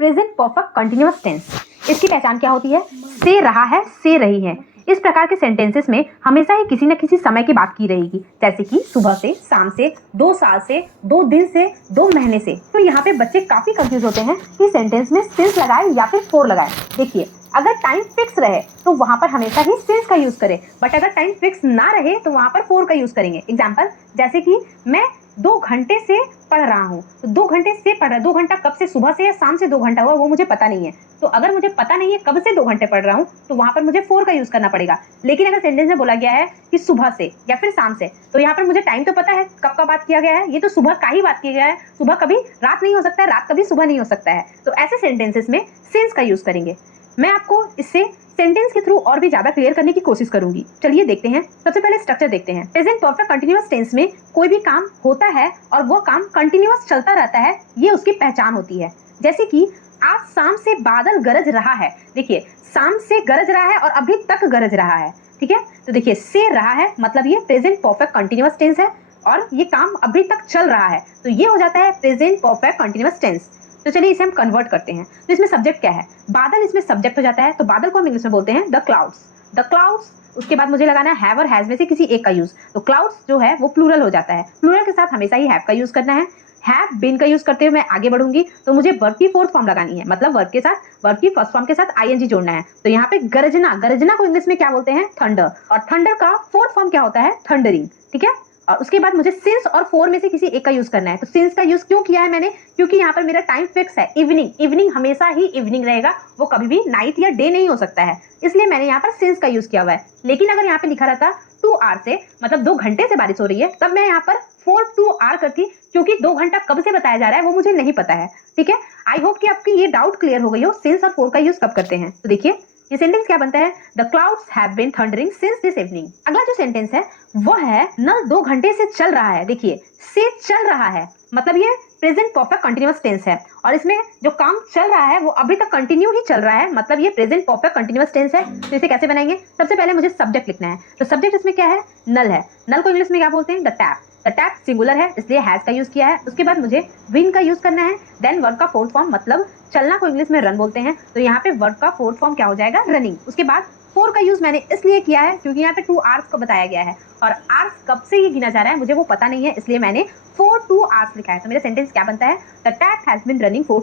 Present perfect continuous tense. इसकी पहचान क्या होती है? से रहा है, से रही है। इस प्रकार के सेंटेंसेस में हमेशा ही किसी न किसी समय की बात की रहेगी, जैसे कि सुबह से, शाम से, 2 साल से, 2 दिन से, 2 महीने से। तो यहाँ पे बच्चे काफी कंफ्यूज होते हैं कि सेंटेंस में सिंस लगाए या फिर फॉर लगाए। देखिए, अगर टाइम फिक्स रहे तो वहां पर हमेशा ही सिंस का यूज करें, बट अगर टाइम फिक्स ना रहे तो वहां पर फॉर का यूज करेंगे। एग्जाम्पल, जैसे कि मैं 2 घंटे से पढ़ रहा हूँ, तो 2 घंटे से पढ़ रहा, 2 घंटा कब से, सुबह से या शाम से 2 घंटा हुआ वो मुझे पता नहीं है। तो अगर मुझे पता नहीं है कब से 2 घंटे पढ़ रहा हूँ, तो वहां पर मुझे फॉर का यूज करना पड़ेगा। लेकिन अगर सेंटेंस में बोला गया है कि सुबह से या फिर शाम से, तो यहाँ पर मुझे टाइम तो पता है कब का बात किया गया है, ये तो सुबह का ही बात किया गया है। सुबह कभी रात नहीं हो सकता है, रात कभी सुबह नहीं हो सकता है। तो ऐसे सेंटेंसेस में सिंस का यूज करेंगे। मैं आपको इससे सेंटेंस के थ्रू और भी ज्यादा क्लियर करने की कोशिश करूंगी। चलिए देखते हैं। सबसे पहले स्ट्रक्चर देखते हैं। प्रेजेंट परफेक्ट कंटीन्यूअस टेंस में कोई भी काम होता है और वो काम कंटीन्यूअस चलता रहता है, ये उसकी पहचान होती है। जैसे कि आज शाम से बादल गरज रहा है। देखिए, शाम से गरज रहा है और अभी तक गरज रहा है। ठीक है, तो देखिए, से रहा है मतलब ये प्रेजेंट परफेक्ट कंटीन्यूअस टेंस है और ये काम अभी तक चल रहा है, तो ये हो जाता है प्रेजेंट परफेक्ट कंटीन्यूअस टेंस। तो चलिए इसे हम कन्वर्ट करते हैं। तो इसमें सब्जेक्ट क्या है? बादल इसमें सब्जेक्ट हो जाता है, तो बादल को हम इंग्लिश में बोलते हैं द क्लाउड्स। द क्लाउड्स, उसके बाद मुझे लगाना है हैव और हैज में से किसी एक का यूज। तो क्लाउड्स जो है वो प्लूरल हो जाता है। प्लूरल के साथ हमेशा ही हैव का यूज करना है। हैव बीन का यूज करते हुए मैं आगे बढ़ूंगी, तो मुझे वर्ब की फोर्थ फॉर्म लगानी है, मतलब वर्ब के साथ, वर्ब की फर्स्ट फॉर्म के साथ आईएनजी जोड़ना है। तो यहाँ पे गरजना, गरजना को इंग्लिश में क्या बोलते हैं? थंडर। और थंडर का फोर्थ फॉर्म क्या होता है? थंडरिंग। ठीक है, और उसके बाद मुझे सिंस और फोर में से किसी एक का यूज करना है। तो सिंस का यूज क्यों किया है मैंने? क्योंकि यहाँ पर मेरा टाइम फिक्स है, इवनिंग। इवनिंग हमेशा ही इवनिंग रहेगा, वो कभी भी नाइट या डे नहीं हो सकता है, इसलिए मैंने यहाँ पर सिंस का यूज किया हुआ है। लेकिन अगर यहाँ पे लिखा रहता 2 आवर से, मतलब 2 घंटे से बारिश हो रही है, तब मैं यहाँ पर 4 to आवर करती, क्योंकि 2 घंटा कब से बताया जा रहा है वो मुझे नहीं पता है। ठीक है, आई होप कि आपकी ये डाउट क्लियर हो गई हो, सिंस और फोर का यूज कब करते हैं। तो देखिए, ये सेंटेंस क्या बनता है? The clouds have been thundering since this evening. अगला जो सेंटेंस है वो है नल 2 घंटे से चल रहा है। देखिए, से चल रहा है मतलब ये प्रेजेंट परफेक्ट कंटीन्यूअस टेंस है, और इसमें जो काम चल रहा है वो अभी तक कंटिन्यू ही चल रहा है, मतलब ये प्रेजेंट परफेक्ट कंटीन्यूअस टेंस है। तो इसे कैसे बनाएंगे? सबसे पहले मुझे सब्जेक्ट लिखना है। तो सब्जेक्ट इसमें क्या है? नल है। नल को इंग्लिश में क्या बोलते हैं? The tap. The tap singular है, इसलिए हैज का यूज किया है। उसके बाद मुझे विन का यूज करना है। देन वर्ब का फोर्थ फॉर्म, मतलब चलना को इंग्लिश में रन बोलते हैं, तो यहाँ पे वर्ब का फोर्थ फॉर्म क्या हो जाएगा? रनिंग। उसके बाद फोर का यूज मैंने इसलिए किया है क्योंकि यहाँ पे 2 आवर्स को बताया गया है, और आवर्स कब से ये गिना जा रहा है मुझे वो पता नहीं है, इसलिए मैंने 4 to आवर्स लिखा है। तो मेरा सेंटेंस क्या बनता है? The tap has been running for